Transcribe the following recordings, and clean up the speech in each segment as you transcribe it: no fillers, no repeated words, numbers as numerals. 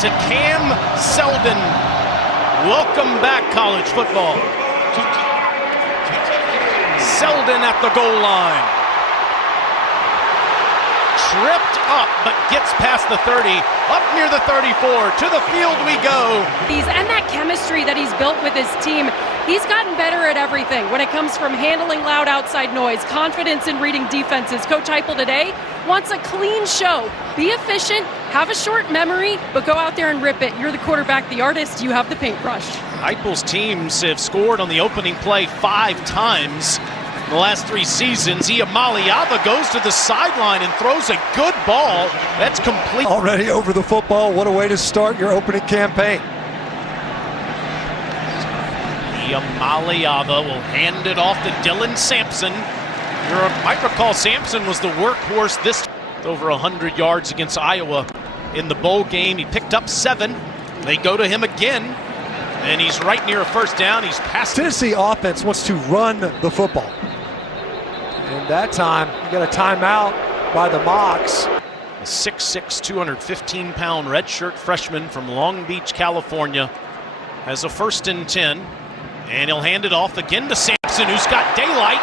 To Cam Selden. Welcome back, college football. Selden at the goal line. Tripped up, but gets past the 30, up near the 34, to the field we go. And that chemistry that he's built with his team, he's gotten better at everything. When it comes from handling loud outside noise, confidence in reading defenses. Coach Heupel today wants a clean show. Be efficient, have a short memory, but go out there and rip it. You're the quarterback, the artist, you have the paintbrush. Heupel's teams have scored on the opening play 5 times. In the last 3 seasons, Maliava goes to the sideline and throws a good ball. That's complete. Already over the football. What a way to start your opening campaign. Maliava will hand it off to Dylan Sampson. You might recall Sampson was the workhorse this over 100 yards against Iowa in the bowl game. He picked up 7. They go to him again, and he's right near a first down. He's past. Tennessee offense wants to run the football. And that time, you got a timeout by the Mocs. A 6'6", 215-pound redshirt freshman from Long Beach, California, has a 1st and 10. And he'll hand it off again to Sampson, who's got daylight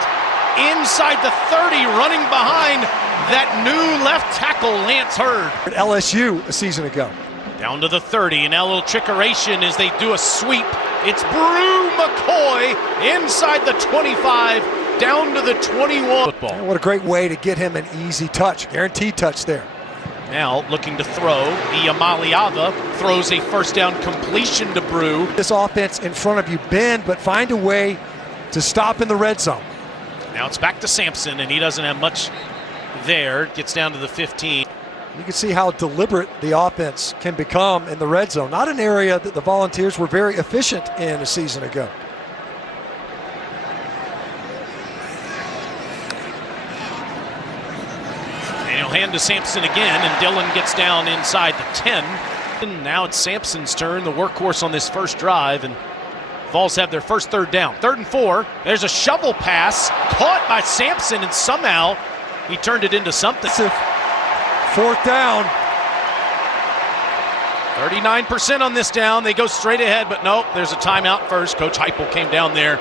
inside the 30, running behind that new left tackle, Lance Hurd. At LSU a season ago. Down to the 30, and now a little trickeration as they do a sweep. It's Brew McCoy inside the 25, down to the 21. Football. And what a great way to get him an easy touch, guaranteed touch there. Now looking to throw, Maliava throws a first down completion to Brew. This offense in front of you, bend, but find a way to stop in the red zone. Now it's back to Sampson, and he doesn't have much there. Gets down to the 15. You can see how deliberate the offense can become in the red zone. Not an area that the Volunteers were very efficient in a season ago. And he'll hand to Sampson again, and Dylan gets down inside the 10. And now it's Sampson's turn, the workhorse on this first drive, and Vols have their first 3rd down. 3rd and 4. There's a shovel pass caught by Sampson, and somehow he turned it into something. 4th down. 39% on this down. They go straight ahead, but nope, there's a timeout first. Coach Heupel came down there.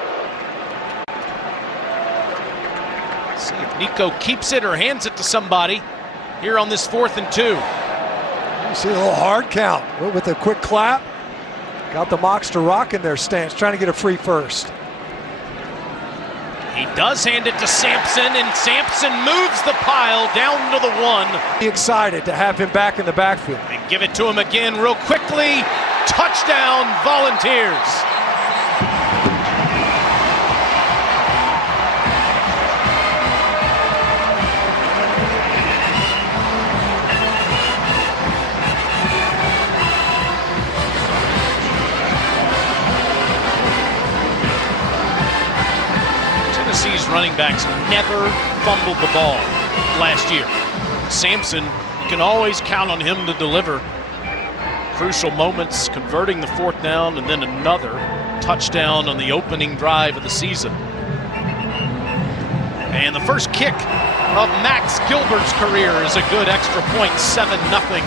Let's see if Nico keeps it or hands it to somebody here on this 4th and 2. You see a little hard count with a quick clap. Got the Mocs to rock in their stance, trying to get a free first. He does hand it to Sampson, and Sampson moves the pile down to the 1. Excited to have him back in the backfield. And give it to him again real quickly. Touchdown, Volunteers. Tennessee's running backs never fumbled the ball last year. Sampson, you can always count on him to deliver. Crucial moments, converting the 4th down, and then another touchdown on the opening drive of the season. And the first kick of Max Gilbert's career is a good extra point, 7-0.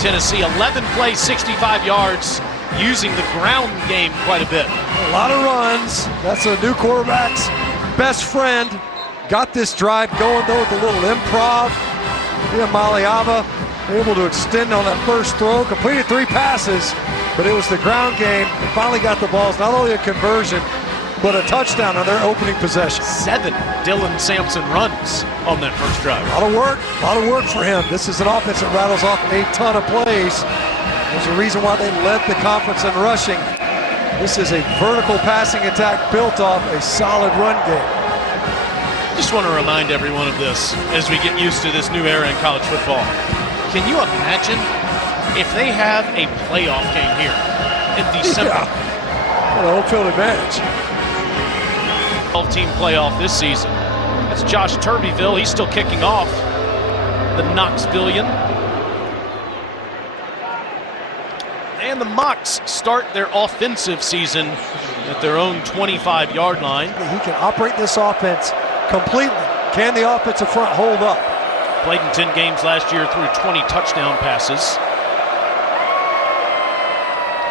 Tennessee, 11 plays, 65 yards, using the ground game quite a bit. A lot of runs. That's a new quarterback's best friend. Got this drive going though with a little improv. Maliava able to extend on that first throw, completed 3 passes, but it was the ground game. They finally got the balls, not only a conversion, but a touchdown on their opening possession. 7 Dylan Sampson runs on that first drive. A lot of work for him. This is an offense that rattles off a ton of plays. There's a reason why they led the conference in rushing. This is a vertical passing attack built off a solid run game. Just want to remind everyone of this as we get used to this new era in college football. Can you imagine if they have a playoff game here in December? Yeah. Home field advantage. 12-team playoff this season. That's Josh Turbyville. He's still kicking off the Knoxvillian. And the Mocs start their offensive season at their own 25-yard line. He can operate this offense completely. Can the offensive front hold up? Played in 10 games last year, threw 20 touchdown passes.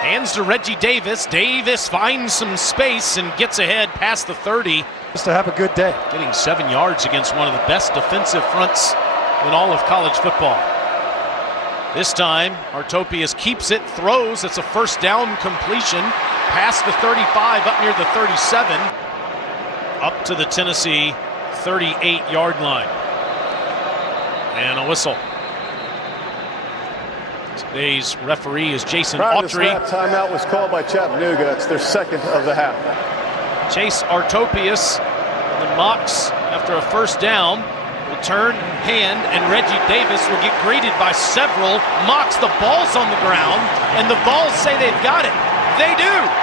Hands to Reggie Davis. Davis finds some space and gets ahead past the 30. Just to have a good day. Getting 7 yards against one of the best defensive fronts in all of college football. This time, Artopius keeps it, throws. It's a first down completion. Past the 35, up near the 37. Up to the Tennessee 38-yard line. And a whistle. Today's referee is Jason Autry. Timeout was called by Chattanooga. It's their second of the half. Chase Artopius, the Mocs, after a first down, will turn, hand, and Reggie Davis will get greeted by several Mocs. The ball's on the ground, and the Vols say they've got it. They do.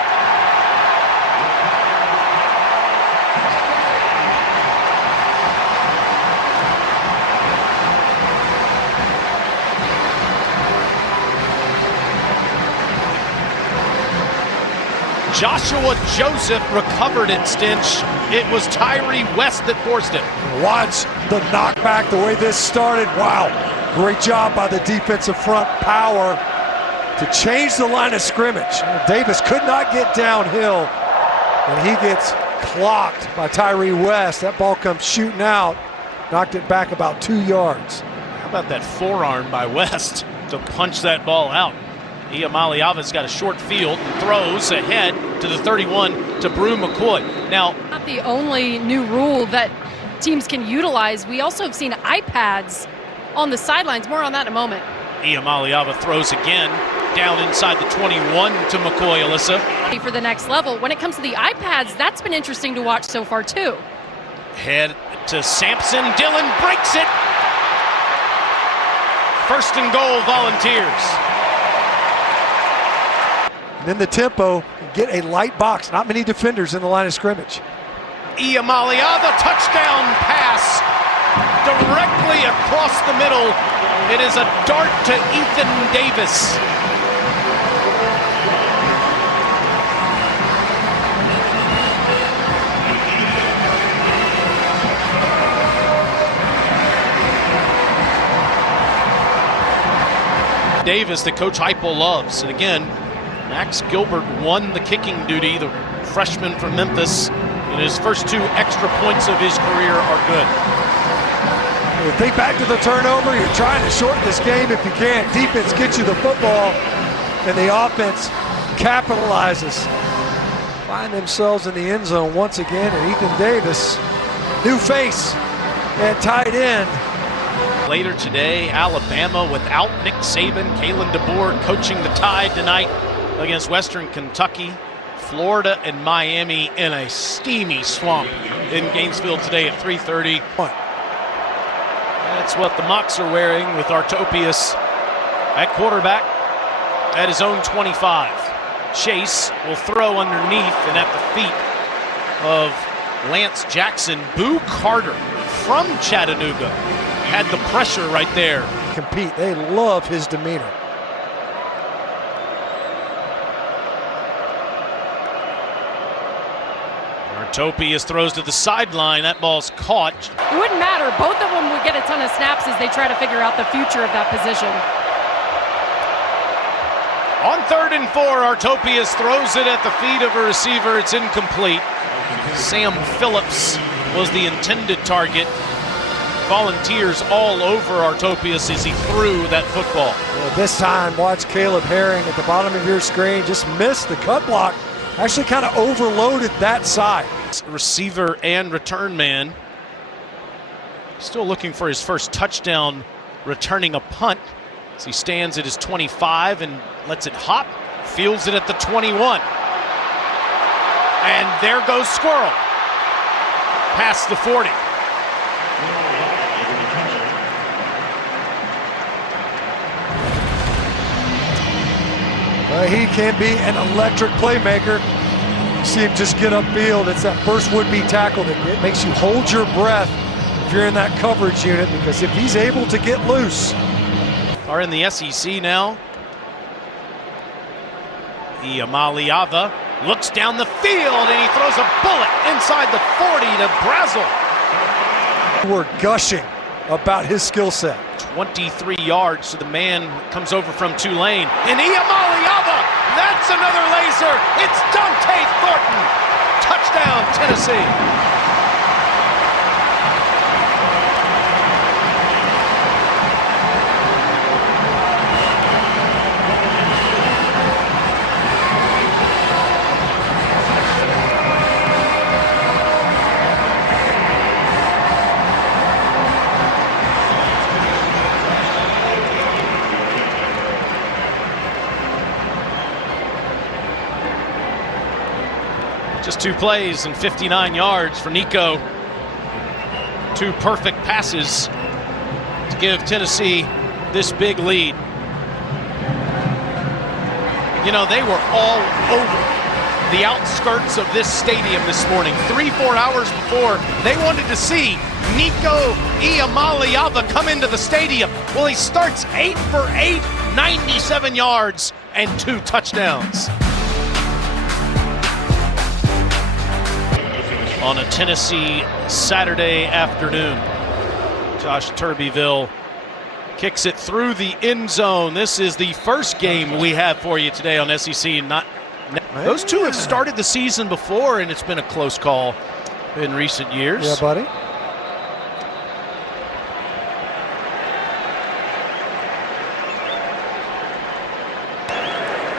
Joshua Joseph recovered it, Stinch. It was Tyree West that forced it. Watch the knockback, the way this started. Wow, great job by the defensive front. Power to change the line of scrimmage. Davis could not get downhill, and he gets clocked by Tyree West. That ball comes shooting out, knocked it back about 2 yards. How about that forearm by West to punch that ball out? Iamaleava's got a short field, throws ahead to the 31 to Brew McCoy. Now, not the only new rule that teams can utilize. We also have seen iPads on the sidelines. More on that in a moment. Iamaleava throws again down inside the 21 to McCoy, Alyssa. For the next level. When it comes to the iPads, that's been interesting to watch so far too. Head to Sampson. Dillon breaks it. First and goal, Volunteers. And then the tempo, get a light box. Not many defenders in the line of scrimmage. Iamaleava, touchdown pass directly across the middle. It is a dart to Ethan Davis. Davis that Coach Heupel loves. And again, Max Gilbert won the kicking duty, the freshman from Memphis, and his first 2 extra points of his career are good. You think back to the turnover, you're trying to shorten this game if you can. Defense gets you the football, and the offense capitalizes. Find themselves in the end zone once again, and Ethan Davis, new face at tight end. Later today, Alabama without Nick Saban, Kalen DeBoer coaching the Tide tonight against Western Kentucky. Florida and Miami in a steamy swamp in Gainesville today at 3:30. That's what the Mocs are wearing, with Artopius at quarterback at his own 25. Chase will throw underneath and at the feet of Lance Jackson. Boo Carter from Chattanooga had the pressure right there. Compete. They love his demeanor. Artopius throws to the sideline. That ball's caught. It wouldn't matter. Both of them would get a ton of snaps as they try to figure out the future of that position. On 3rd and 4, Artopius throws it at the feet of a receiver. It's incomplete. Sam Phillips was the intended target. Volunteers all over Artopius as he threw that football. Well, this time, watch Caleb Herring at the bottom of your screen. Just missed the cut block. Actually kind of overloaded that side. Receiver and return man. Still looking for his first touchdown, returning a punt as he stands at his 25 and lets it hop. Fields it at the 21. And there goes Squirrel. Past the 40. He can be an electric playmaker. You see him just get upfield. It's that first would-be tackle that it makes you hold your breath if you're in that coverage unit, because if he's able to get loose. Are in the SEC now. Iamaleava looks down the field and he throws a bullet inside the 40 to Brazel. We're gushing about his skill set. 23 yards to the man comes over from Tulane. And Iamaleava That's another laser. It's Dante Thornton. Touchdown, Tennessee. Just 2 plays and 59 yards for Nico. 2 perfect passes to give Tennessee this big lead. You know, they were all over the outskirts of this stadium this morning. 3-4 hours before, they wanted to see Nico Iamaleava come into the stadium. Well, he starts 8 for 8, 97 yards and 2 touchdowns. On a Tennessee Saturday afternoon, Josh Turbeville kicks it through the end zone. This is the first game we have for you today on SEC. Those two have started the season before, and it's been a close call in recent years. Yeah, buddy.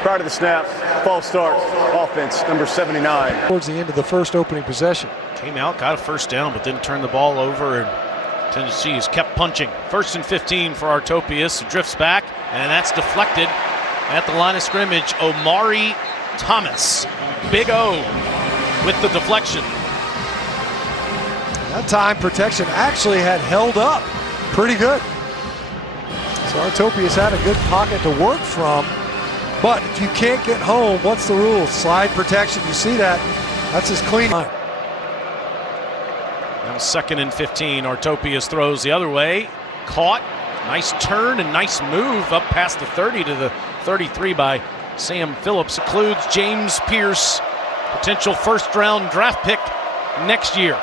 Prior to the snap, false start, offense, number 79. Towards the end of the first opening possession. Came out, got a first down, but then turned the ball over, and Tennessee has kept punching. 1st and 15 for Artopius. Drifts back, and that's deflected at the line of scrimmage. Omari Thomas, Big O with the deflection. That time protection actually had held up pretty good. So Artopius had a good pocket to work from. But if you can't get home, what's the rule? Slide protection, you see that. That's his clean line. Now 2nd and 15. Artopius throws the other way. Caught. Nice turn and nice move up past the 30 to the 33 by Sam Phillips. Includes James Pierce, potential 1st-round draft pick next year.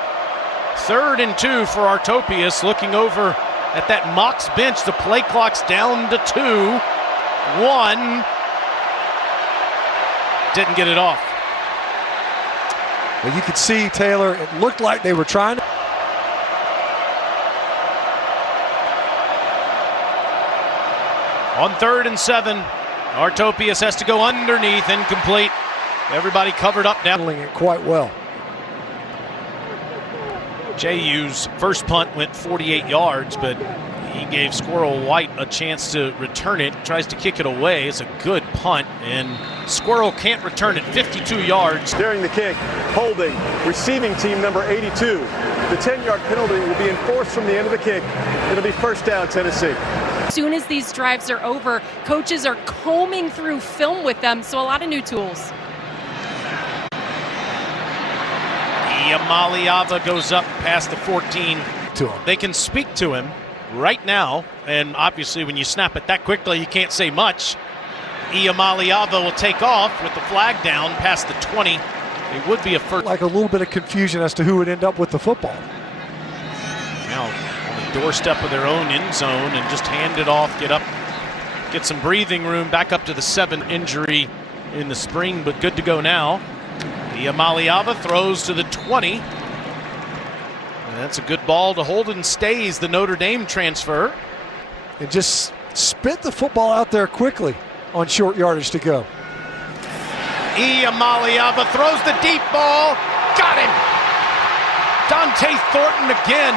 3rd and 2 for Artopius. Looking over at that Mocs bench. The play clock's down to 2. 1. Didn't get it off. But you could see, Taylor, it looked like they were trying to. On 3rd and 7, Artopius has to go underneath, incomplete. Everybody covered up down. Handling it quite well. JU's first punt went 48 yards, but he gave Squirrel White a chance to return it. Tries to kick it away. It's a good punt, and Squirrel can't return it. 52 yards. During the kick, holding, receiving team number 82. The 10-yard penalty will be enforced from the end of the kick. It'll be 1st down, Tennessee. As soon as these drives are over, coaches are combing through film with them, so a lot of new tools. Iamaleava goes up past the 14. To him. They can speak to him right now, and obviously when you snap it that quickly, you can't say much. Iamaleava will take off with the flag down past the 20. It would be a first. Like a little bit of confusion as to who would end up with the football. Now on the doorstep of their own end zone and just hand it off, get some breathing room, back up to the 7. Injury in the spring, but good to go now. Iamaleava throws to the 20. And that's a good ball to Holden Stays, the Notre Dame transfer. And just spit the football out there quickly on short yardage to go. Iamaleava throws the deep ball. Got him! Dante Thornton again.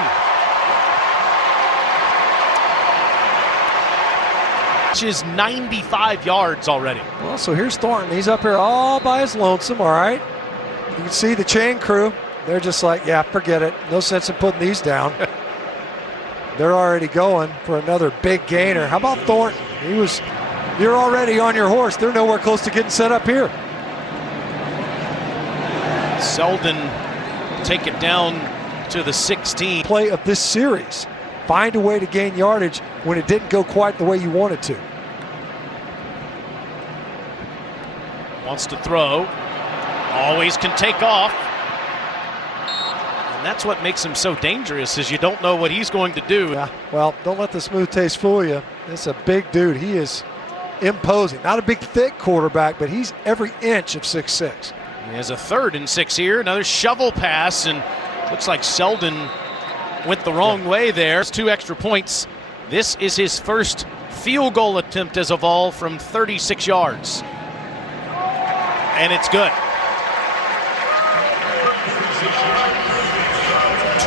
Which is 95 yards already. Well, so here's Thornton. He's up here all by his lonesome, all right? You can see the chain crew. They're just like, yeah, forget it. No sense in putting these down. They're already going for another big gainer. How about Thornton? You're already on your horse. They're nowhere close to getting set up here. Selden take it down to the 16. Play of this series. Find a way to gain yardage when it didn't go quite the way you wanted to. Wants to throw. Always can take off. And that's what makes him so dangerous, is you don't know what he's going to do. Yeah, well, don't let the smooth taste fool you. It's a big dude. He is imposing. Not a big, thick quarterback, but he's every inch of 6'6". He has a 3rd and 6 here. Another shovel pass, and looks like Sheldon went the wrong way there. 2 extra points. This is his first field goal attempt as of all from 36 yards. And it's good.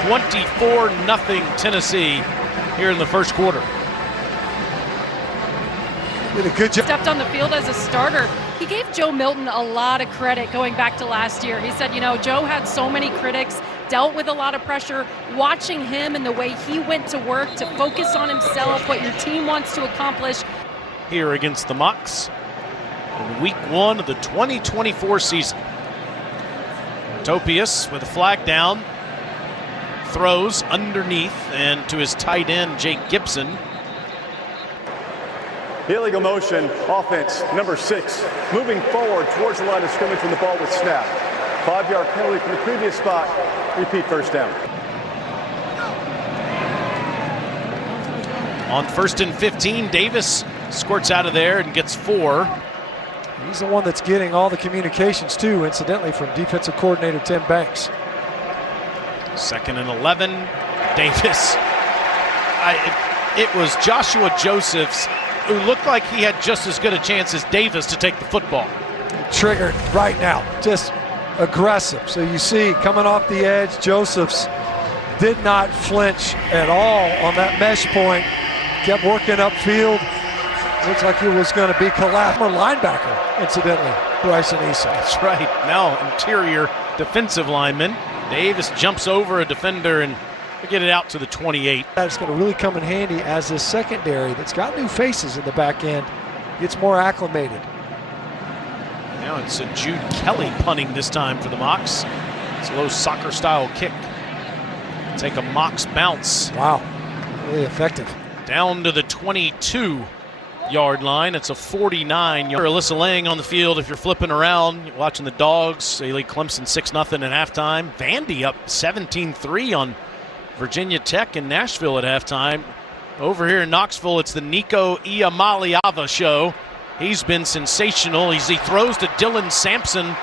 24-0 Tennessee here in the first quarter. Did a good job. Stepped on the field as a starter. He gave Joe Milton a lot of credit going back to last year. He said, you know, Joe had so many critics, dealt with a lot of pressure. Watching him and the way he went to work to focus on himself, what your team wants to accomplish. Here against the Mocs in week 1 of the 2024 season. Topius with a flag down, throws underneath and to his tight end, Jake Gibson. Illegal motion, offense, number 6. Moving forward towards the line of scrimmage when the ball was snapped. 5-yard penalty from the previous spot. Repeat first down. On 1st and 15, Davis squirts out of there and gets 4. He's the one that's getting all the communications too, incidentally, from defensive coordinator Tim Banks. 2nd and 11, Davis. It was Joshua Josephs who looked like he had just as good a chance as Davis to take the football. Triggered right now, just aggressive. So you see, coming off the edge, Josephs did not flinch at all on that mesh point. Kept working upfield. Looks like he was going to be collapsed. Linebacker, incidentally, Bryson Eason. That's right. Now interior defensive lineman. Davis jumps over a defender and get it out to the 28. That's going to really come in handy as this secondary that's got new faces in the back end gets more acclimated. Now it's a Jude Kelly punting this time for the Mocs. It's a low soccer style kick. Take a Mocs bounce. Wow, really effective. Down to the 22-yard line. It's a 49-yard. Alyssa Lang on the field. If you're flipping around, watching the Dogs, they lead Clemson 6-0 at halftime. Vandy up 17-3 on Virginia Tech in Nashville at halftime. Over here in Knoxville, it's the Nico Iamaleava show. He's been sensational. He throws to Dylan Sampson.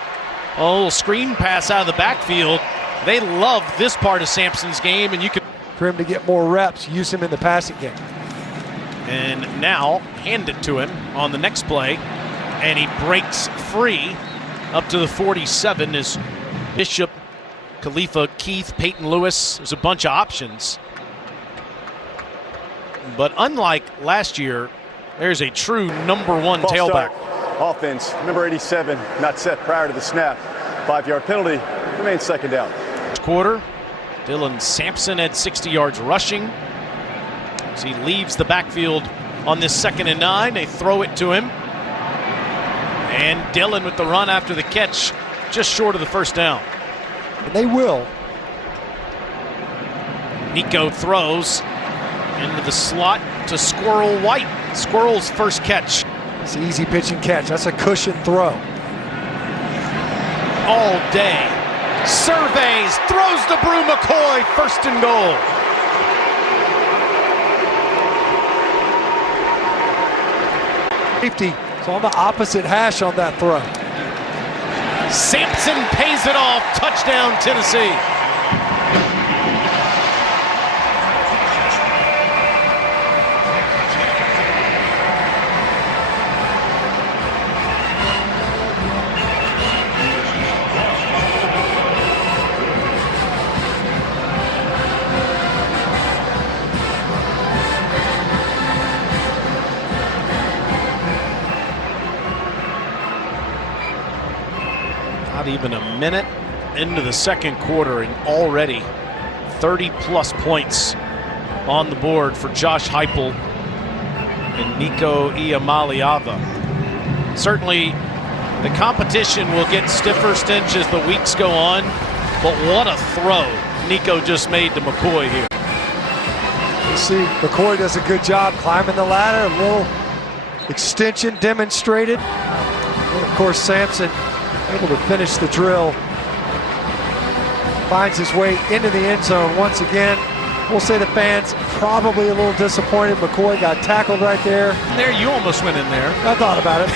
A little screen pass out of the backfield. They love this part of Sampson's game, and you can. For him to get more reps, use him in the passing game. And now hand it to him on the next play, and he breaks free up to the 47 is Bishop, Khalifa, Keith, Peyton Lewis. There's a bunch of options. But unlike last year, there's a true number 1 False tailback. start. Offense, number 87, not set prior to the snap. 5-yard penalty, remains 2nd down. Quarter, Dylan Sampson had 60 yards rushing. As he leaves the backfield on this 2nd and 9, they throw it to him. And Dylan with the run after the catch, just short of the 1st down. And they will. Nico throws into the slot to Squirrel White. Squirrel's first catch. It's an easy pitch and catch. That's a cushion throw. All day. Surveys, throws to Brew McCoy, 1st and goal. Safety, so on the opposite hash on that throw. Sampson pays it off. Touchdown, Tennessee. Not even a minute into the 2nd quarter and already 30-plus points on the board for Josh Heupel and Nico Iamaleava. Certainly the competition will get stiffer stench as the weeks go on, but what a throw Nico just made to McCoy here. You see McCoy does a good job climbing the ladder, a little extension demonstrated. And of course Sampson able to finish the drill. Finds his way into the end zone once again. We'll say the fans probably a little disappointed. McCoy got tackled right there. There, you almost went in there. I thought about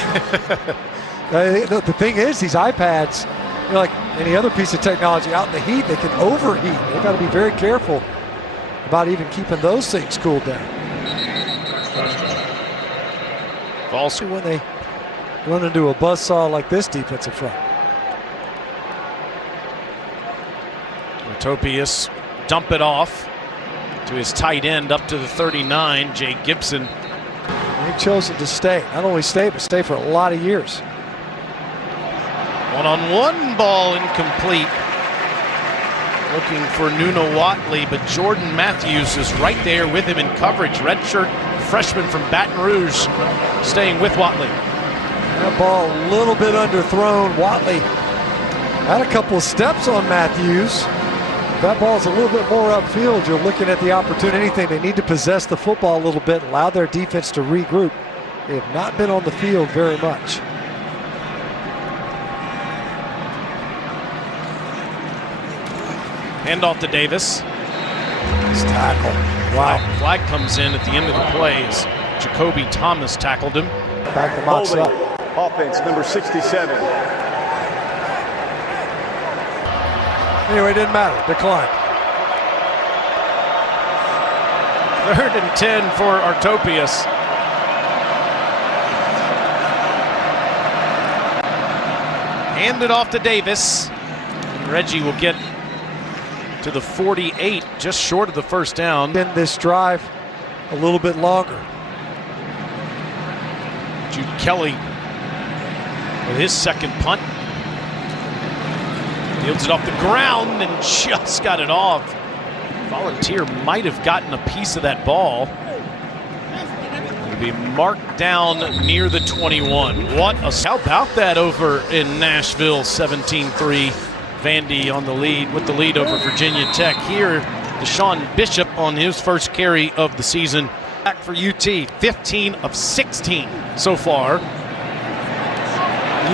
it. The thing is, these iPads, like any other piece of technology, out in the heat, they can overheat. They've got to be very careful about even keeping those things cooled down. False. When they run into a buzzsaw like this defensive front. Topius dump it off to his tight end up to the 39, Jay Gibson. They've chosen to stay. Not only stay, but stay for a lot of years. One-on-one ball incomplete. Looking for Nuno Watley, but Jordan Matthews is right there with him in coverage. Redshirt freshman from Baton Rouge staying with Watley. That ball a little bit underthrown. Watley had a couple of steps on Matthews. If that ball's a little bit more upfield, you're looking at the opportunity. Anything, they need to possess the football a little bit, allow their defense to regroup. They have not been on the field very much. Handoff to Davis. Nice tackle. Wow. Flag comes in at the end of the play as Jacoby Thomas tackled him. Back the Mocs up. Offense number 67. Anyway, it didn't matter. Decline. 3rd and 10 for Artopius. Handed off to Davis. And Reggie will get to the 48, just short of the first down. In this drive a little bit longer. Jude Kelly with his second punt. Fields it off the ground and just got it off. Volunteer might have gotten a piece of that ball. It'll be marked down near the 21. How about that over in Nashville? 17-3. Vandy on the lead, with the lead over Virginia Tech. Here, Deshaun Bishop on his first carry of the season. Back for UT, 15 of 16 so far.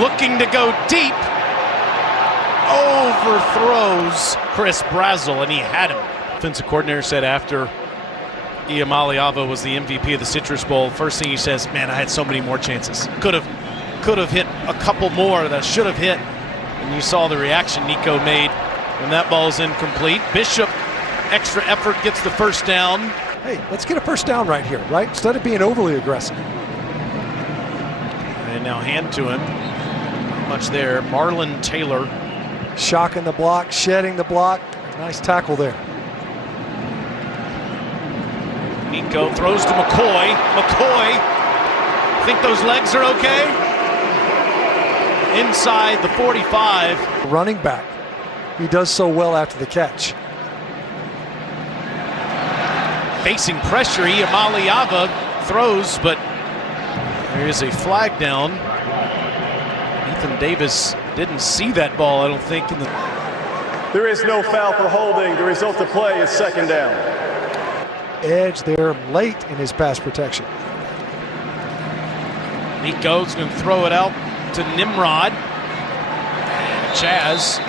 Looking to go deep. Overthrows Chris Brazel, and he had him. Offensive coordinator said after Iamaleava was the MVP of the Citrus Bowl, first thing he says, man, I had so many more chances. Could have hit a couple more that I should have hit. And you saw the reaction Nico made when that ball's incomplete. Bishop, extra effort, gets the first down. Hey, let's get a first down right here, right? Instead of being overly aggressive. And now hand to him. Not much there. Marlon Taylor. Shocking the block, shedding the block. Nice tackle there. Nico throws to McCoy. McCoy, think those legs are okay? Inside the 45. Running back. He does so well after the catch. Facing pressure, Iamaleava throws, but there is a flag down. Ethan Davis didn't see that ball, I don't think. There is no foul for holding. The result of play is second down. Edge there late in his pass protection. Nico's going to throw it out to Nimrod. Chaz.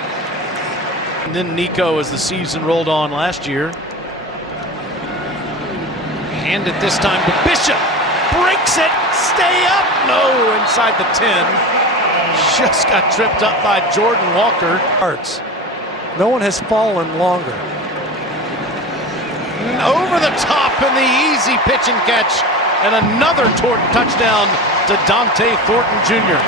And then Nico as the season rolled on last year. Hand it this time to Bishop. Breaks it. Stay up. No, inside the 10. Just got tripped up by Jordan Walker. No one has fallen longer. Over the top in the easy pitch and catch. And another touchdown to Dante Thornton Jr.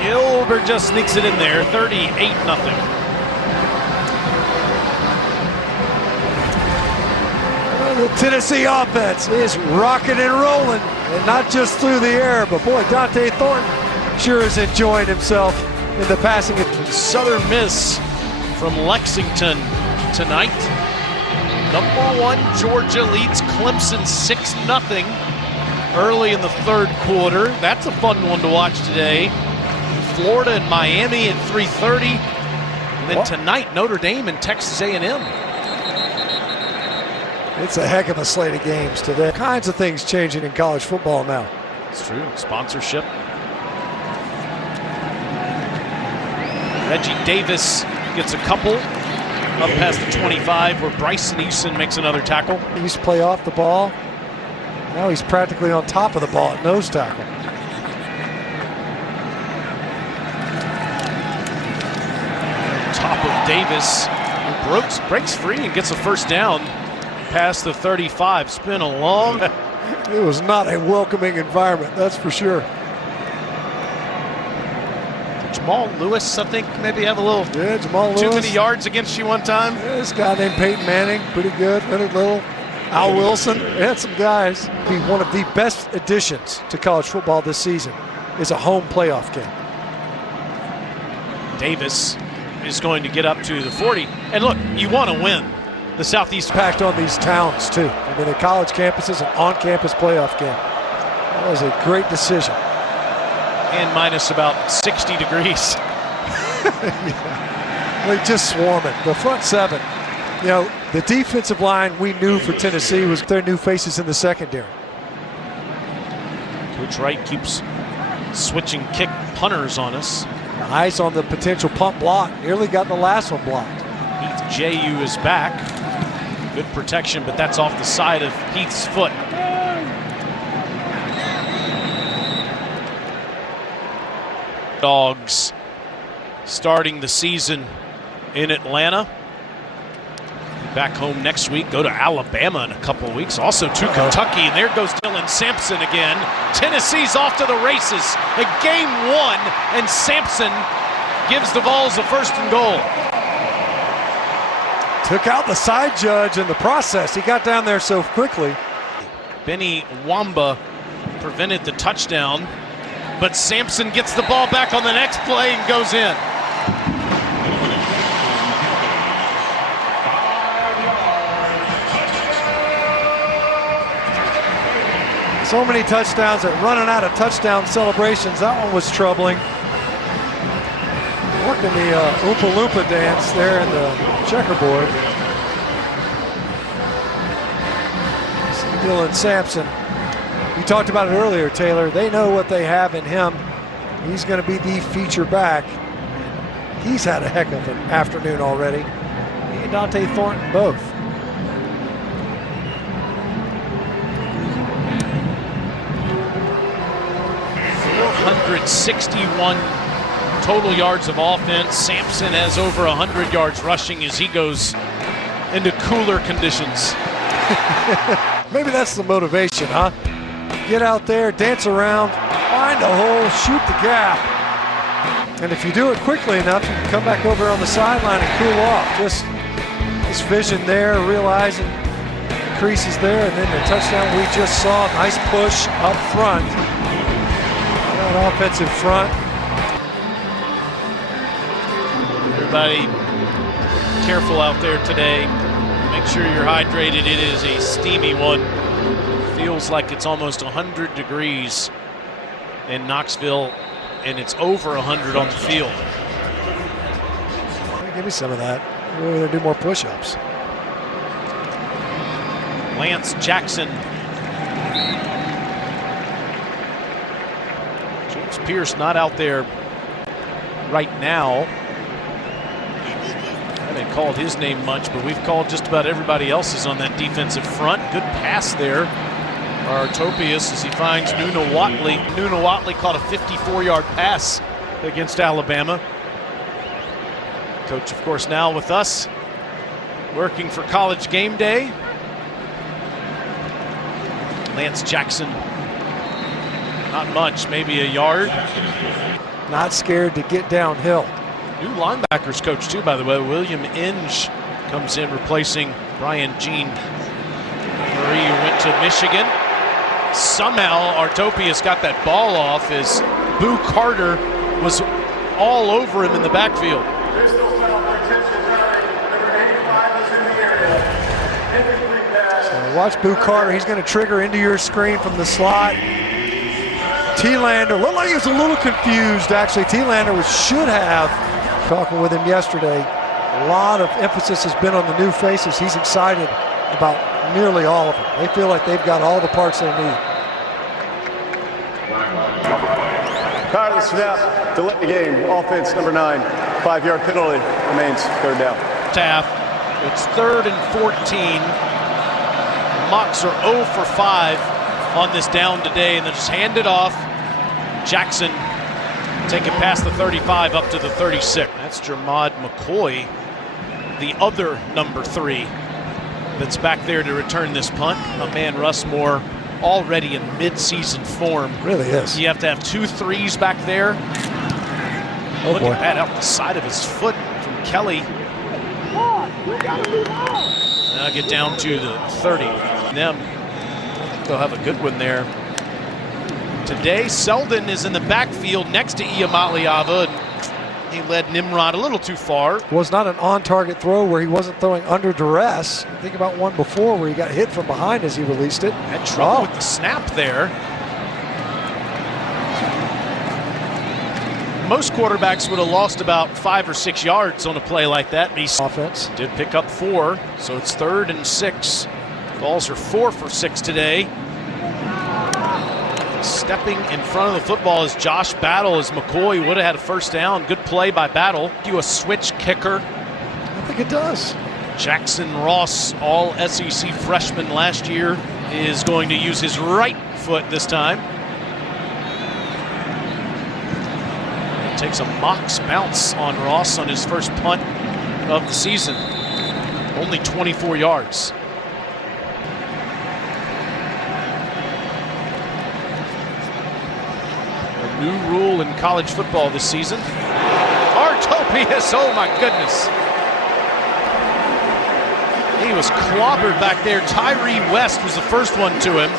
Gilbert just sneaks it in there, 38-0. The Tennessee offense is rocking and rolling, and not just through the air, but boy, Dante Thornton sure is enjoying himself in the passing. Southern Miss from Lexington tonight. Number 1 Georgia leads Clemson 6-0 early in the third quarter. That's a fun one to watch today. Florida and Miami at 3:30. And then tonight, Notre Dame and Texas A&M. It's a heck of a slate of games today. All kinds of things changing in college football now. It's true. Sponsorship. Reggie Davis gets a couple up past the 25 where Bryson Eason makes another tackle. He used to play off the ball. Now he's practically on top of the ball at nose tackle. Top of Davis, who breaks free and gets a first down past the 35. It's been a long... It was not a welcoming environment, that's for sure. Jamal Lewis, I think, maybe have a little Jamal Lewis. too many yards against you one time. Yeah, this guy named Peyton Manning, pretty good. Leonard Little, Al Wilson. They had some guys. One of the best additions to college football this season is a home playoff game. Davis is going to get up to the 40. And look, you want to win the Southeast. Impact on these towns, too. I mean, the college campuses, an on-campus playoff game. That was a great decision. And minus about 60 degrees. Yeah. They just swarm it. The front seven. You know, the defensive line we knew for Tennessee was their new faces in the secondary. Coach Wright keeps switching kick punters on us. Eyes on the potential punt block. Nearly got the last one blocked. Heath J.U. is back. Good protection, but that's off the side of Heath's foot. Dogs starting the season in Atlanta. Back home next week. Go to Alabama in a couple of weeks. Also to Kentucky. And there goes Dylan Sampson again. Tennessee's off to the races. A game 1, and Sampson gives the Vols a 1st and goal. Took out the side judge in the process. He got down there so quickly. Benny Wamba prevented the touchdown, but Sampson gets the ball back on the next play and goes in. So many touchdowns that running out of touchdown celebrations. That one was troubling. Working the Oompa Loompa dance there in the checkerboard. Dylan Sampson. You talked about it earlier, Taylor. They know what they have in him. He's going to be the feature back. He's had a heck of an afternoon already. He and Dante Thornton both. .461 total yards of offense. Sampson has over 100 yards rushing as he goes into cooler conditions. Maybe that's the motivation, huh? Get out there, dance around, find a hole, shoot the gap. And if you do it quickly enough, you can come back over on the sideline and cool off. Just this vision there, realizing the crease is there, and then the touchdown we just saw. Nice push up front. That offensive front. Everybody careful out there today. Make sure you're hydrated. It is a steamy one. Feels like it's almost 100 degrees in Knoxville, and it's over 100 on the field. Give me some of that. We're going to do more push-ups. Lance Jackson. James Pierce not out there right now. I haven't called his name much, but we've called just about everybody else's on that defensive front. Good pass there. Artopius as he finds Nuna Watley. Nuna Watley caught a 54-yard pass against Alabama. Coach, of course, now with us, working for College Game Day. Lance Jackson, not much, maybe a yard. Not scared to get downhill. New linebackers coach, too, by the way. William Inge comes in replacing Brian Jean Marie, who went to Michigan. Somehow Artopius got that ball off as Boo Carter was all over him in the backfield. Watch Boo Carter. He's going to trigger into your screen from the slot. T-Lander looked like he was a little confused, actually. T-Lander should have, talking with him yesterday, a lot of emphasis has been on the new faces. He's excited about nearly all of them. They feel like they've got all the parts they need. Prior to the snap, to let the game, offense number 9, 5-yard penalty, remains third down. Taft, it's 3rd and 14. The Mocs are 0 for 5 on this down today, and they just hand it off. Jackson take it past the 35 up to the 36. That's Jermod McCoy, the other number 3 that's back there to return this punt. My man Russ Moore already in mid-season form. Really is. You have to have 2 threes back there. Oh, look boy. at that out the side of his foot from Kelly. Now get down to the 30. They'll have a good one there. Today, Selden is in the backfield next to Iamaleava. He led Nimrod a little too far. Was not an on-target throw where he wasn't throwing under duress. Think about one before where he got hit from behind as he released it. Had trouble with the snap there. Most quarterbacks would have lost about 5 or 6 yards on a play like that. He Offense did pick up 4, so it's 3rd and 6. Balls are 4 for 6 today. Stepping in front of the football is Josh Battle, as McCoy would have had a first down. Good play by Battle. Do a switch kicker. I think it does. Jackson Ross, all SEC freshman last year, is going to use his right foot this time. Takes a Mocs bounce on Ross on his first punt of the season. Only 24 yards. A new rule in college football this season. Artopius, oh my goodness. He was clobbered back there. Tyree West was the first one to him.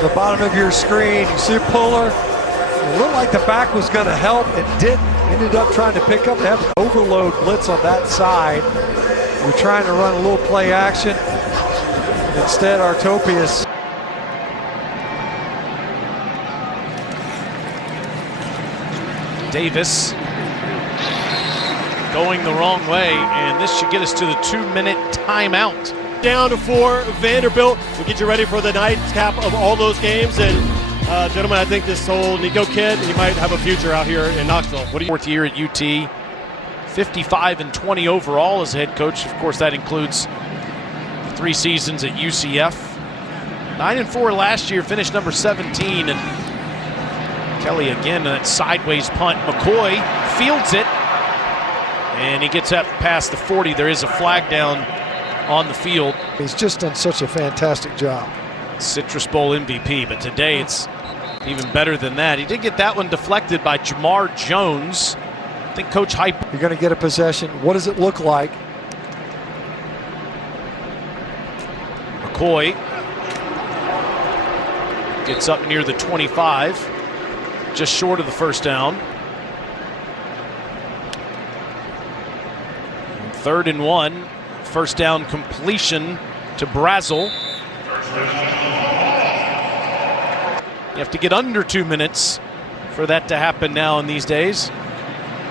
The bottom of your screen, you see Puller. It looked like the back was going to help. It didn't. Ended up trying to pick up. They have an overload blitz on that side. We're trying to run a little play action. Instead, Artopius. Davis going the wrong way, and this should get us to the 2-minute timeout. Down to 4, Vanderbilt will get you ready for the nightcap of all those games. And gentlemen, I think this whole Nico kid, he might have a future out here in Knoxville. What do you? 4th year at UT, 55 and 20 overall as head coach. Of course, that includes 3 seasons at UCF. 9 and 4 last year, finished number 17. And Kelly again, that sideways punt. McCoy fields it, and he gets up past the 40. There is a flag down on the field. He's just done such a fantastic job. Citrus Bowl MVP, but today it's even better than that. He did get that one deflected by Jamar Jones. I think Coach Hype. You're going to get a possession. What does it look like? McCoy gets up near the 25, just short of the first down. 3rd and 1. First down completion to Brazel. You have to get under 2 minutes for that to happen now in these days.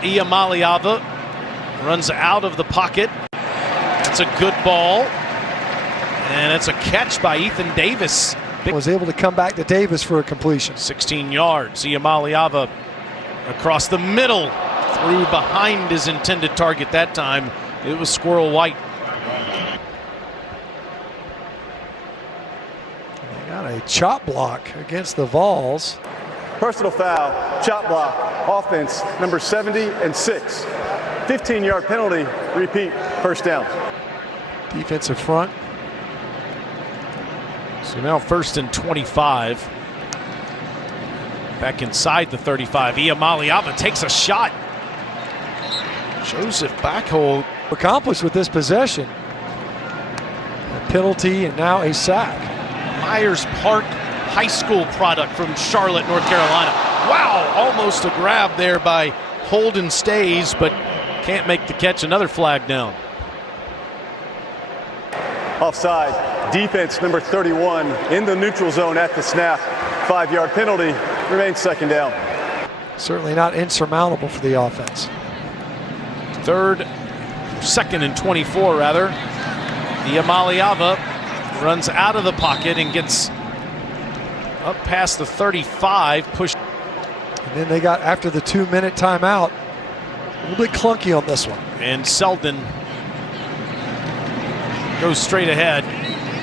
Iamaleava runs out of the pocket. That's a good ball. And it's a catch by Ethan Davis. Was able to come back to Davis for a completion. 16 yards. Iamaleava across the middle. Threw behind his intended target that time. It was Squirrel White. A chop block against the Vols. Personal foul, chop block, offense number 70 and 6. 15-yard penalty, repeat, first down. Defensive front. So now 1st and 25. Back inside the 35. Iamaleava takes a shot. Joseph Backhole Accomplished with this possession. A penalty and now a sack. Myers Park High School product from Charlotte, North Carolina. Wow, almost a grab there by Holden Stays, but can't make the catch. Another flag down. Offside. Defense number 31 in the neutral zone at the snap. 5-yard penalty. Remains second down. Certainly not insurmountable for the offense. Second and 24 rather. Iamaleava runs out of the pocket and gets up past the 35, pushed. And then they got, after the 2-minute timeout, a little bit clunky on this one. And Selden goes straight ahead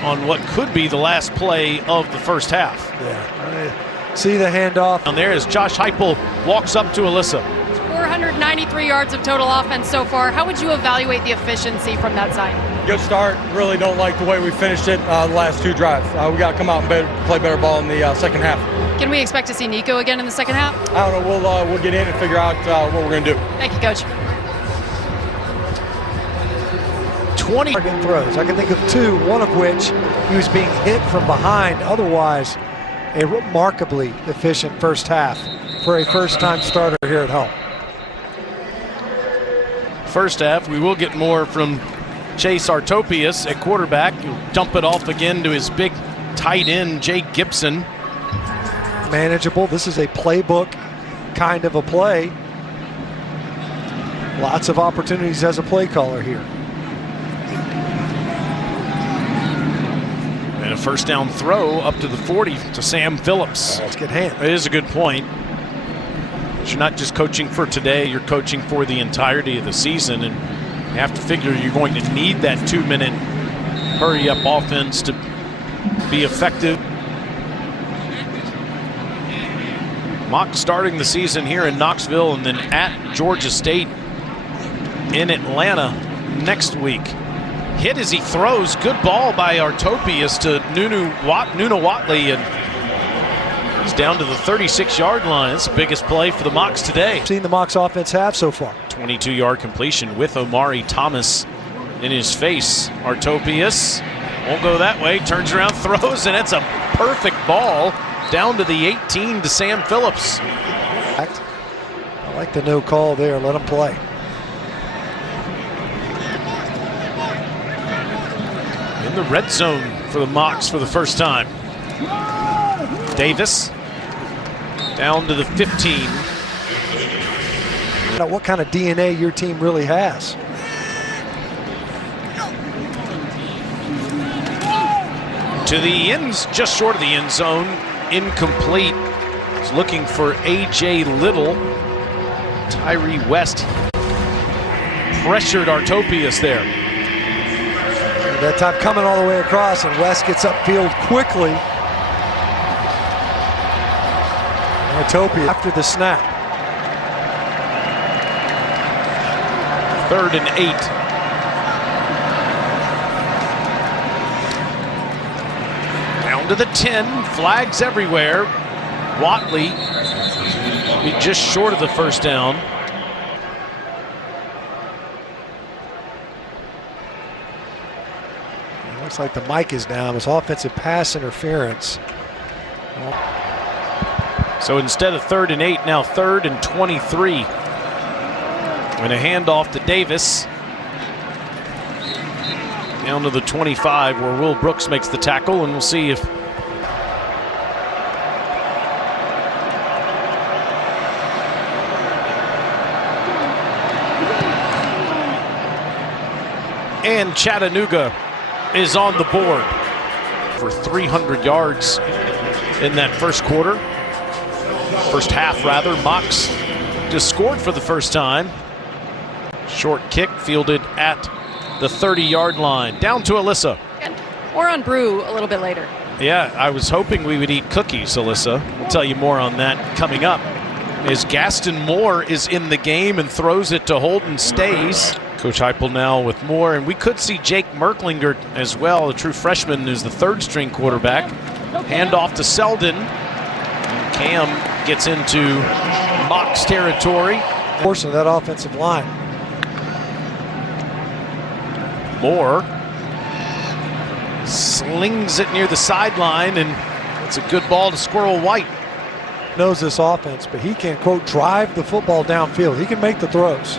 on what could be the last play of the first half. Yeah, see the handoff. And there is Josh Heupel walks up to Alyssa. 493 yards of total offense so far. How would you evaluate the efficiency from that side? Good start. Really don't like the way we finished it the last 2 drives. We got to come out and play better ball in the second half. Can we expect to see Nico again in the second half? I don't know. We'll get in and figure out what we're going to do. Thank you, Coach. 20 throws. I can think of 2, one of which he was being hit from behind. Otherwise, a remarkably efficient first half for a first-time starter here at home. First half, we will get more from Chase Artopius at quarterback. He'll dump it off again to his big tight end, Jake Gibson. Manageable. This is a playbook kind of a play. Lots of opportunities as a play caller here. And a first down throw up to the 40 to Sam Phillips. That's a good hand. It is a good point. You're not just coaching for today, you're coaching for the entirety of the season, and you have to figure you're going to need that 2-minute hurry-up offense to be effective. Mocs starting the season here in Knoxville and then at Georgia State in Atlanta next week. Hit as he throws. Good ball by Artopius to Nuna Watley, and he's down to the 36-yard line. That's the biggest play for the Mocs today. Seen the Mocs offense have so far. 22-yard completion with Omari Thomas in his face. Artopius won't go that way. Turns around, throws, and it's a perfect ball down to the 18 to Sam Phillips. I like the no call there. Let him play. In the red zone for the Mocs for the first time. Davis down to the 15. Now, what kind of DNA your team really has. To the ends, just short of the end zone, incomplete. He's looking for A.J. Little. Tyree West pressured Artopius there. That time coming all the way across, and West gets upfield quickly. Artopius after the snap. 3rd and 8. Down to the 10, flags everywhere. Watley be just short of the first down. Looks like the mic is down. It's offensive pass interference. So instead of 3rd and 8, now 3rd and 23. And a handoff to Davis. Down to the 25 where Will Brooks makes the tackle, and we'll see if and Chattanooga is on the board for 300 yards in that first quarter. First half, rather. Mocs just scored for the first time. Short kick fielded at the 30-yard line. Down to Alyssa. Or on Brew a little bit later. Yeah, I was hoping we would eat cookies, Alyssa. We'll tell you more on that coming up. As Gaston Moore is in the game and throws it to Holden Stays. Coach Heupel now with more, and we could see Jake Merklinger as well. The true freshman is the 3rd-string quarterback. Handoff to Selden. Cam gets into Mocs territory. Portion of that offensive line. Moore slings it near the sideline, and it's a good ball to Squirrel White. Knows this offense, but he can, quote, drive the football downfield. He can make the throws.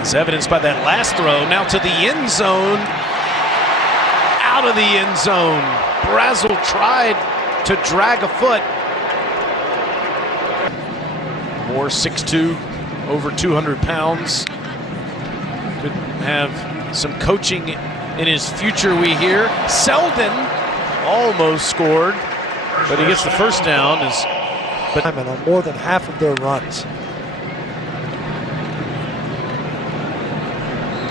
As evidenced by that last throw. Now to the end zone. out of the end zone. Brazel tried to drag a foot. Moore 6'2", over 200 pounds. Could have some coaching in his future, we hear. Selden almost scored, but he gets the first down. On more than half of their runs.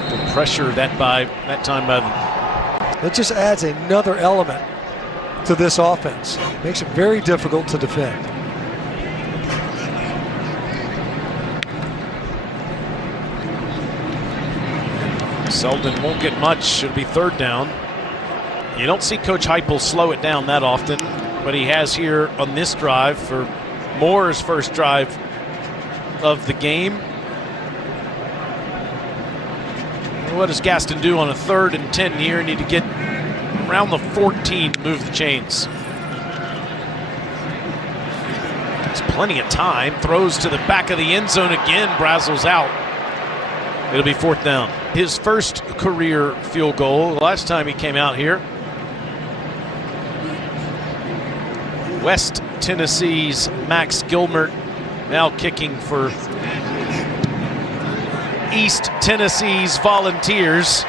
The pressure that time by It just adds another element to this offense. Makes it very difficult to defend. Selden won't get much. It'll be third down. You don't see Coach Heupel slow it down that often, but he has here on this drive for Moore's first drive of the game. What does Gaston do on a 3rd and 10 here? Need to get around the 14 to move the chains. There's plenty of time. Throws to the back of the end zone again. Brazel's out. It'll be 4th down. His first career field goal last time he came out here. West Tennessee's Max Gilmert now kicking for East Tennessee's Volunteers.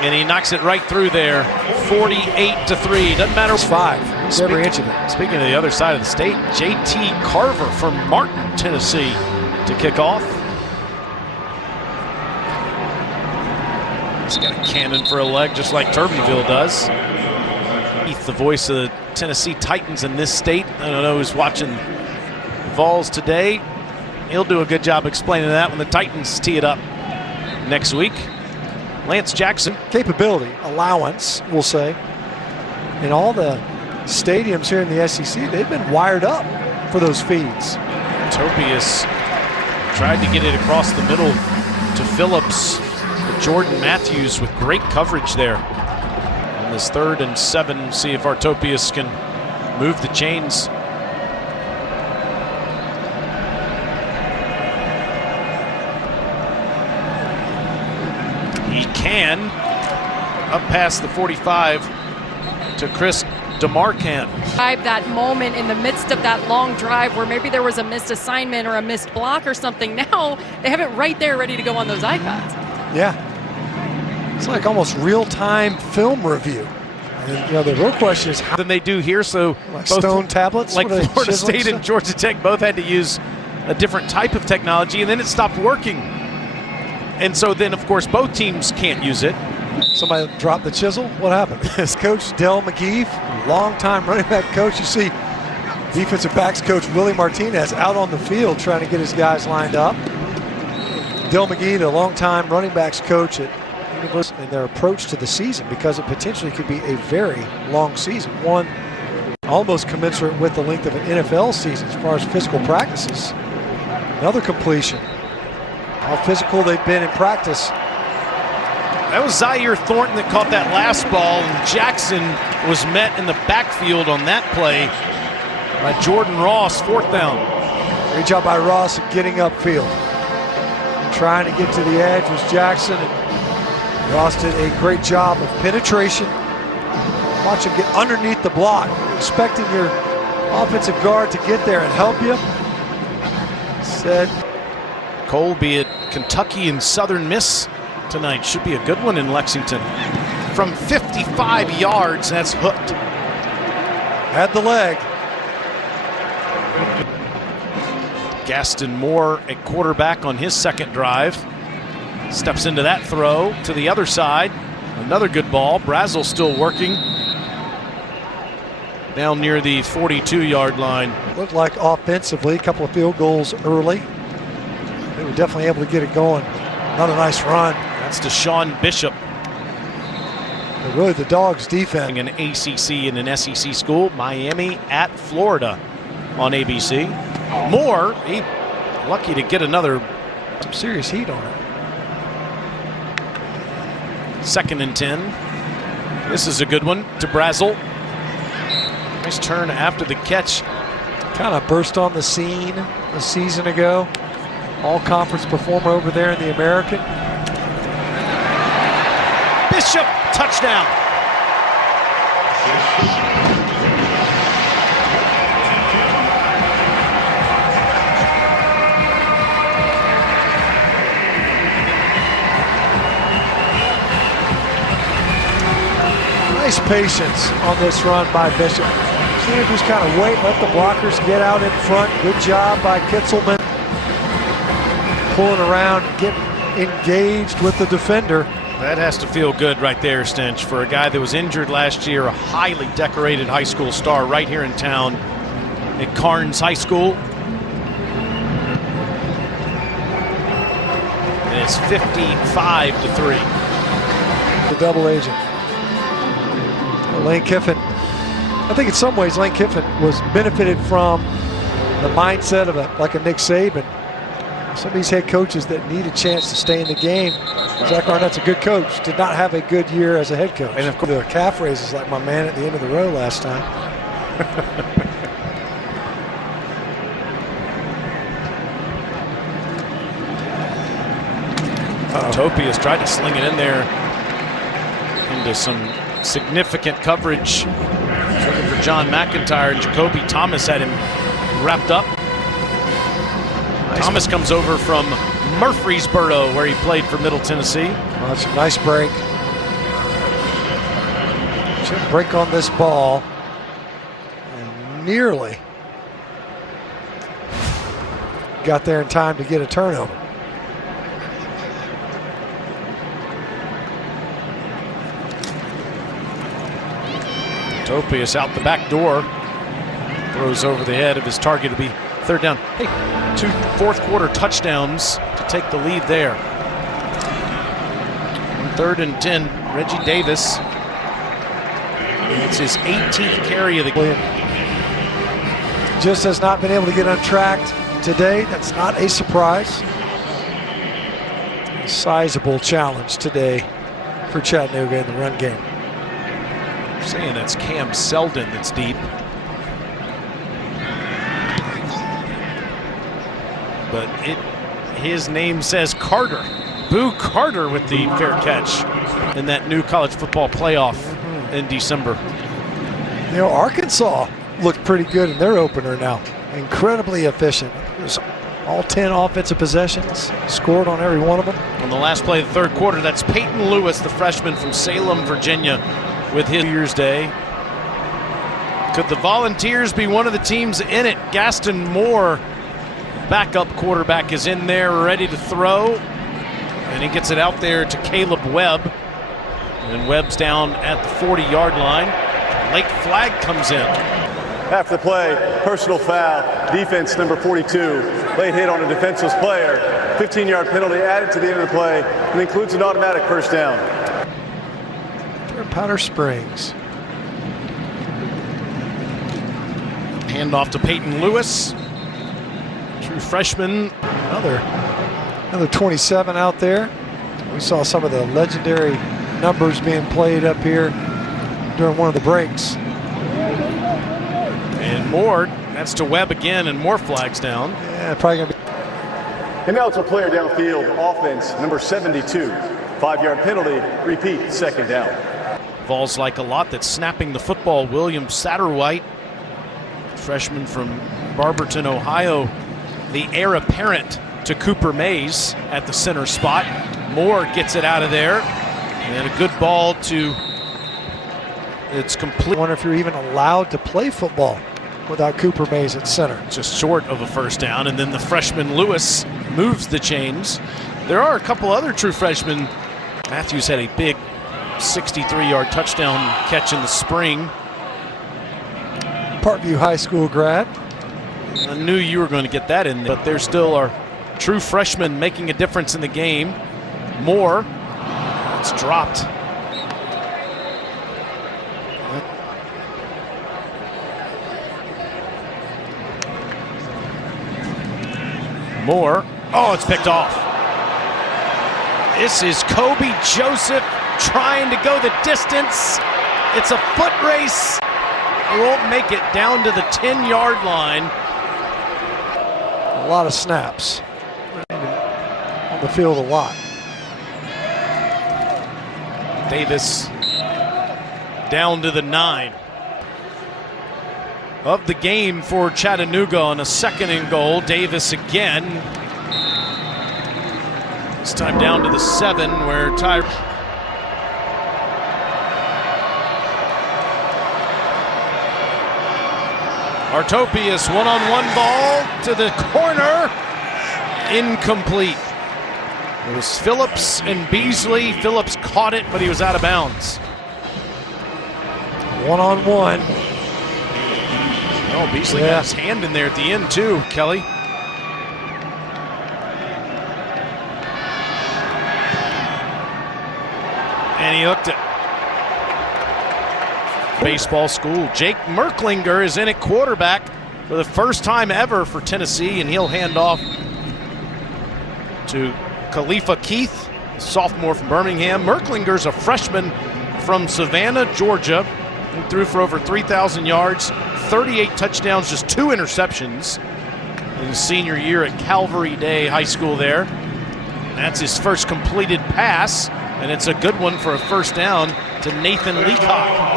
And he knocks it right through there. 48-3. Doesn't matter. 5. Every inch of it. Speaking of the other side of the state, J.T. Carver from Martin, Tennessee to kick off. He's got a cannon for a leg just like Turbinville does. Heath, the voice of the Tennessee Titans in this state. I don't know who's watching Vols today. He'll do a good job explaining that when the Titans tee it up next week. Lance Jackson. Capability, allowance, we'll say. In all the stadiums here in the SEC, they've been wired up for those feeds. Topius tried to get it across the middle to Phillips. Jordan Matthews with great coverage there. On this 3rd and 7, see if Artopius can move the chains. He can. Up past the 45 to Chris DeMarcan. That moment in the midst of that long drive where maybe there was a missed assignment or a missed block or something. Now they have it right there ready to go on those iPads. Yeah. It's like almost real-time film review. And, the real question is how than they do here. So like stone tablets, like Florida State and Georgia Tech both had to use a different type of technology, and then it stopped working. And so then, of course, both teams can't use it. Somebody dropped the chisel. What happened? Coach Del McGee, longtime running back coach. You see defensive backs coach Willie Martinez out on the field trying to get his guys lined up. Del McGee, the longtime running backs coach at University, and their approach to the season, because it potentially could be a very long season, one almost commensurate with the length of an NFL season as far as physical practices. Another completion. How physical they've been in practice. That was Zaire Thornton that caught that last ball, and Jackson was met in the backfield on that play by Jordan Ross, 4th down. Great job by Ross of getting upfield. Trying to get to the edge was Jackson, and Ross did a great job of penetration. Watch him get underneath the block, expecting your offensive guard to get there and help you. Said Colby at Kentucky and Southern Miss tonight. Should be a good one in Lexington. From 55 yards, that's hooked. Had the leg. Gaston Moore at quarterback on his second drive. Steps into that throw to the other side. Another good ball. Brazel still working. Down near the 42-yard line. Looked like offensively, a couple of field goals early. They were definitely able to get it going. Another nice run. That's Deshaun Bishop. But really the Dogs' defense. An ACC and an SEC school. Miami at Florida on ABC. Moore, he lucky to get another. Some serious heat on it. 2nd and 10. This is a good one to Brazel. Nice turn after the catch. Kind of burst on the scene a season ago. All-conference performer over there in the American. Bishop, touchdown. Nice patience on this run by Bishop. Just kind of wait, let the blockers get out in front. Good job by Kitzelman. Pulling around, getting engaged with the defender. That has to feel good right there, Stench, for a guy that was injured last year, a highly decorated high school star right here in town at Carnes High School. And it's 55-3. The double agent. Lane Kiffin. I think in some ways Lane Kiffin was benefited from the mindset of like a Nick Saban. Some of these head coaches that need a chance to stay in the game. Zach Arnett's a good coach. Did not have a good year as a head coach. And of course the calf raises like my man at the end of the row last time. Topias tried to sling it in there into some significant coverage. Looking for John McIntyre, and Jacoby Thomas had him wrapped up. Nice. Thomas comes over from Murfreesboro, where he played for Middle Tennessee. Well, that's a nice break. Should break on this ball. And nearly got there in time to get a turnover. Topias out the back door. Throws over the head of his target to be third down. Hey, 2 fourth quarter touchdowns to take the lead there. On 3rd and 10, Reggie Davis. It's his 18th carry of the game. Just has not been able to get untracked today. That's not a surprise. A sizable challenge today for Chattanooga in the run game. Saying that's Cam Selden that's deep. But his name says Carter. Boo Carter with the fair catch in that new college football playoff in December. You know, Arkansas looked pretty good in their opener now. Incredibly efficient. It was all 10 offensive possessions, scored on every one of them. On the last play of the 3rd quarter, that's Peyton Lewis, the freshman from Salem, Virginia, with his New Year's Day. Could the Volunteers be one of the teams in it? Gaston Moore, backup quarterback, is in there ready to throw. And he gets it out there to Caleb Webb. And Webb's down at the 40-yard line. Late flag comes in. After the play, personal foul, defense number 42. Late hit on a defenseless player. 15-yard penalty added to the end of the play and includes an automatic first down. Powder Springs. Hand off to Peyton Lewis. True freshman. Another 27 out there. We saw some of the legendary numbers being played up here during one of the breaks. And Moore, that's to Webb again, and more flags down. Yeah, probably gonna be. And now it's a player downfield, offense number 72. 5-yard penalty, repeat, 2nd down. Vols like a lot that's snapping the football. William Satterwhite, freshman from Barberton, Ohio, the heir apparent to Cooper Mays at the center spot. Moore gets it out of there, and a good ball to, it's complete. I wonder if you're even allowed to play football without Cooper Mays at center. Just short of a first down, and then the freshman Lewis moves the chains. There are a couple other true freshmen. Matthews had a big 63-yard touchdown catch in the spring. Parkview High School grad. I knew you were going to get that in there, but there still are true freshmen making a difference in the game. Moore, it's dropped. Moore, oh, it's picked off. This is Kobe Joseph trying to go the distance. It's a foot race. He won't make it down to the 10-yard line. A lot of snaps. On the field a lot. Davis down to the 9. Of the game for Chattanooga on a 2nd and goal. Davis again. This time down to the 7 where Artopius, one-on-one ball to the corner. Incomplete. It was Phillips and Beasley. Phillips caught it, but he was out of bounds. One-on-one. Oh, Beasley got his hand in there at the end too, Kelly. And he hooked it. Baseball school. Jake Merklinger is in at quarterback for the first time ever for Tennessee, and he'll hand off to Khalifa Keith, a sophomore from Birmingham. Merklinger's a freshman from Savannah, Georgia. He threw for over 3,000 yards, 38 touchdowns, just 2 interceptions in his senior year at Calvary Day High School there. That's his first completed pass, and it's a good one for a first down to Nathan Leacock.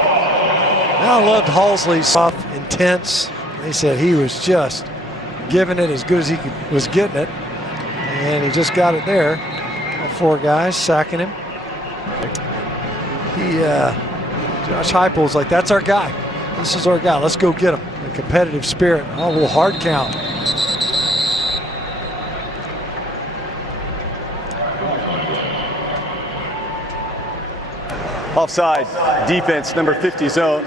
Now, I loved Halsley's soft, intense. They said he was just giving it as good as he was getting it, and he just got it there. All 4 guys sacking him. Josh Heupel's like, that's our guy. This is our guy. Let's go get him. A competitive spirit. Oh, a little hard count. Offside, defense, number 57,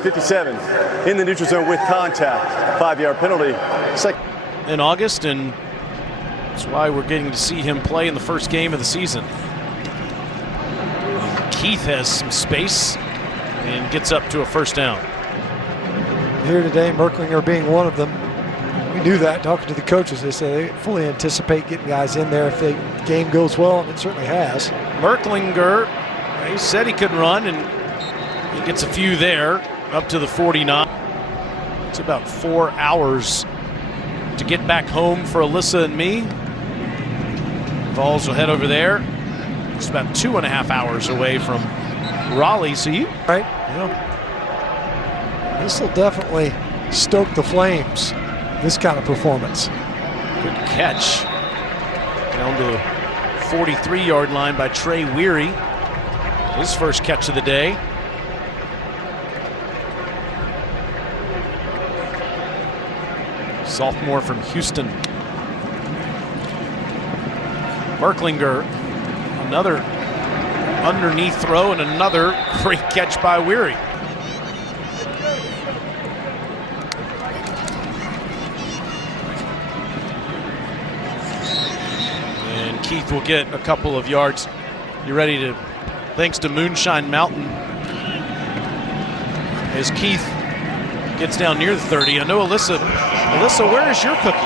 in the neutral zone with contact. 5-yard penalty. In August, and that's why we're getting to see him play in the first game of the season. Keith has some space and gets up to a first down. Here today, Merklinger being one of them. We knew that talking to the coaches. They said they fully anticipate getting guys in there if the game goes well, and it certainly has. Merklinger, he said he could run, and he gets a few there up to the 49. It's about 4 hours to get back home for Alyssa and me. Vols will head over there. It's about 2.5 hours away from Raleigh. So you right? Yeah. This will definitely stoke the flames. This kind of performance. Good catch down to the 43-yard line by Trey Weary. His first catch of the day. Sophomore from Houston. Merklinger, another underneath throw and another great catch by Weary. And Keith will get a couple of yards. You ready to, thanks to Moonshine Mountain, as Keith gets down near the 30. I know Alyssa, where is your cookie?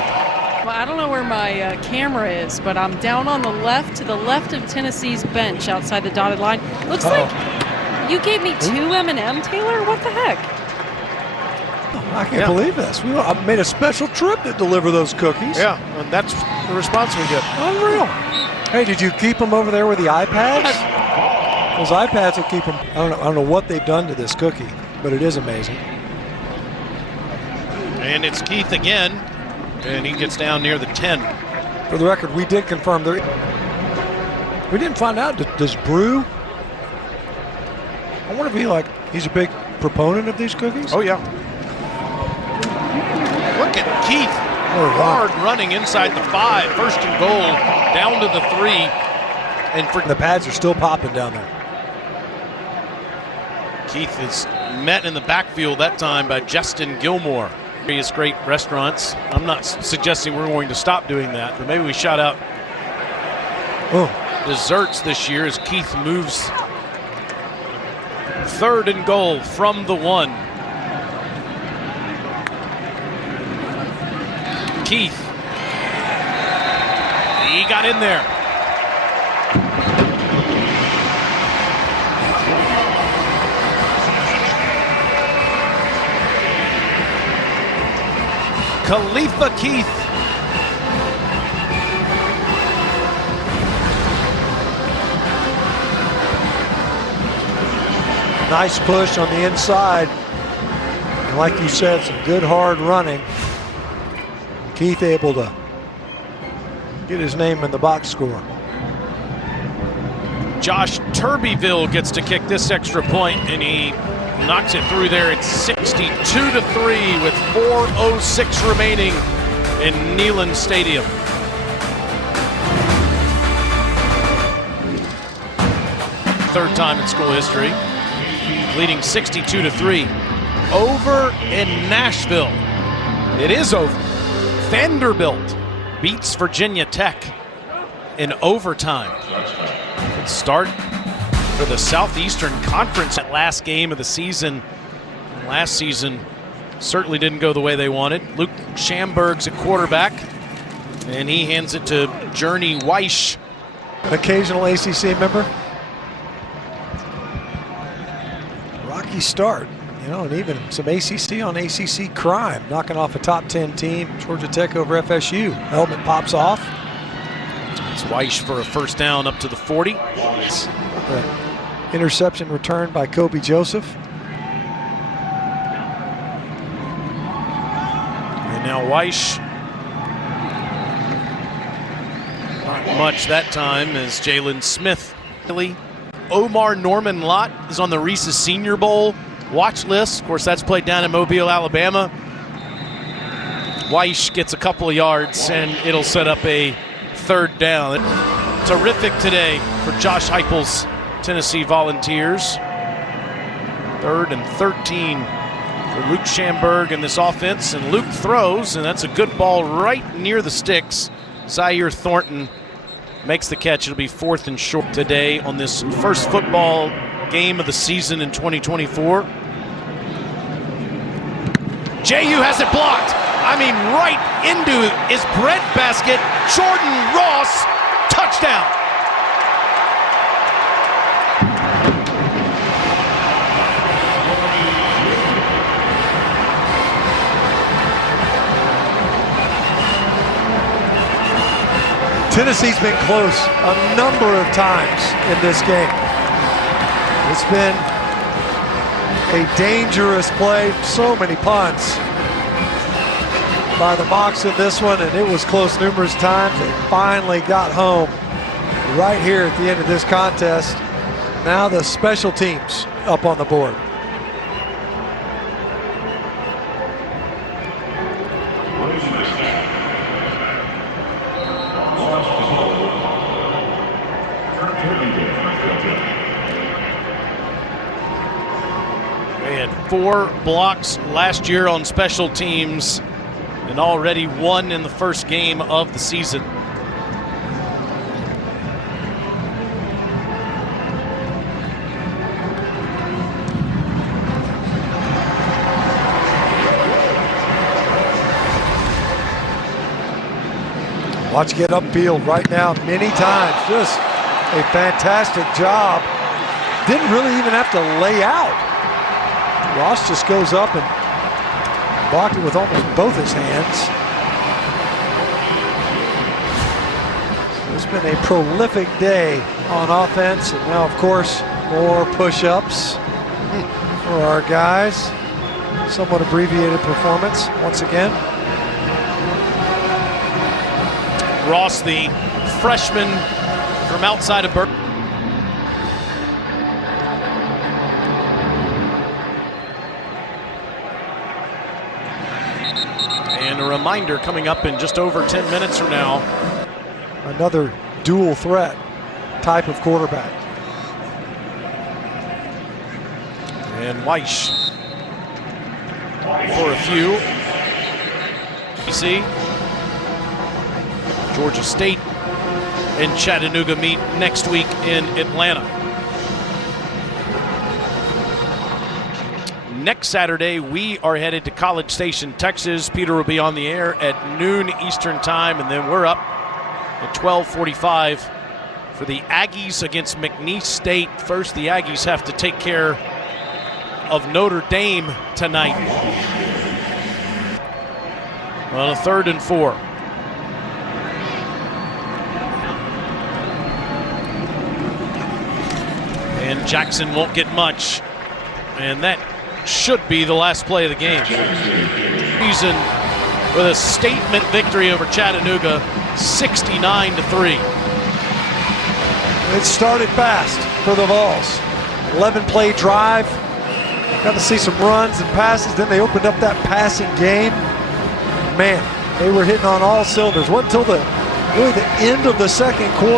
Well, I don't know where my camera is, but I'm down on the left, to the left of Tennessee's bench outside the dotted line. Looks like you gave me 2 M&M, Taylor? What the heck? I can't believe this. I made a special trip to deliver those cookies. Yeah, and that's the response we get. Unreal. Hey, did you keep them over there with the iPads? Those iPads will keep them. I don't know what they've done to this cookie, but it is amazing. And it's Keith again, and he gets down near the 10. For the record, we did confirm there. We didn't find out. Does Brew? I wonder if he's a big proponent of these cookies. Oh yeah. Look at Keith. Hard running inside the 5. First and goal, down to the 3. And for the pads are still popping down there. Keith is met in the backfield that time by Justin Gilmore. Various great restaurants. I'm not suggesting we're going to stop doing that, but maybe we shout out desserts this year as Keith moves. 3rd and goal from the 1. Keith. He got in there. Khalifa Keith. Nice push on the inside. And like you said, some good hard running. Keith able to get his name in the box score. Josh Turbyville gets to kick this extra point, and he knocks it through there. It's 62-3 with 4:06 remaining in Neyland Stadium. Third time in school history, leading 62-3. Over in Nashville. It is over. Vanderbilt beats Virginia Tech in overtime. Good start for the Southeastern Conference. That last game of the season. Last season certainly didn't go the way they wanted. Luke Schamberg's at quarterback, and he hands it to Journey Weish. An occasional ACC member. Rocky start, you know, and even some ACC on ACC crime, knocking off a top 10 team. Georgia Tech over FSU. Helmet pops off. It's Weish for a first down up to the 40. Interception returned by Kobe Joseph. And now Weish, not much that time as Jalen Smith. Omar Norman Lott is on the Reese's Senior Bowl watch list. Of course, that's played down in Mobile, Alabama. Weish gets a couple of yards, and it'll set up a third down. Terrific today for Josh Heupel's Tennessee Volunteers. 3rd and 13 for Luke Schamberg in this offense, and Luke throws, and that's a good ball right near the sticks. Zaire Thornton makes the catch. It'll be 4th and short today on this first football game of the season in 2024. JU has it blocked. I mean, right into his breadbasket. Jordan Ross, touchdown. Tennessee's been close a number of times in this game. It's been a dangerous play, so many punts by the Mocs in this one, and it was close numerous times. They finally got home right here at the end of this contest. Now the special teams up on the board. They had 4 blocks last year on special teams and already won in the first game of the season. Watch get upfield right now many times. Just a fantastic job. Didn't really even have to lay out. Ross just goes up and blocked it with almost both his hands. It's been a prolific day on offense, and now, of course, more push-ups for our guys. Somewhat abbreviated performance once again. Ross, the freshman from outside of Berkeley. And a reminder coming up in just over 10 minutes from now. Another dual threat type of quarterback. And Weish for a few. You see, Georgia State and Chattanooga meet next week in Atlanta. Next Saturday, we are headed to College Station, Texas. Peter will be on the air at noon Eastern time, and then we're up at 12:45 for the Aggies against McNeese State. First, the Aggies have to take care of Notre Dame tonight. On a 3rd and 4. And Jackson won't get much. And that should be the last play of the game. Season with a statement victory over Chattanooga, 69-3. It started fast for the Vols. 11-play drive, Got to see some runs and passes. Then they opened up that passing game. Man, they were hitting on all cylinders. Wasn't until really the end of the second quarter.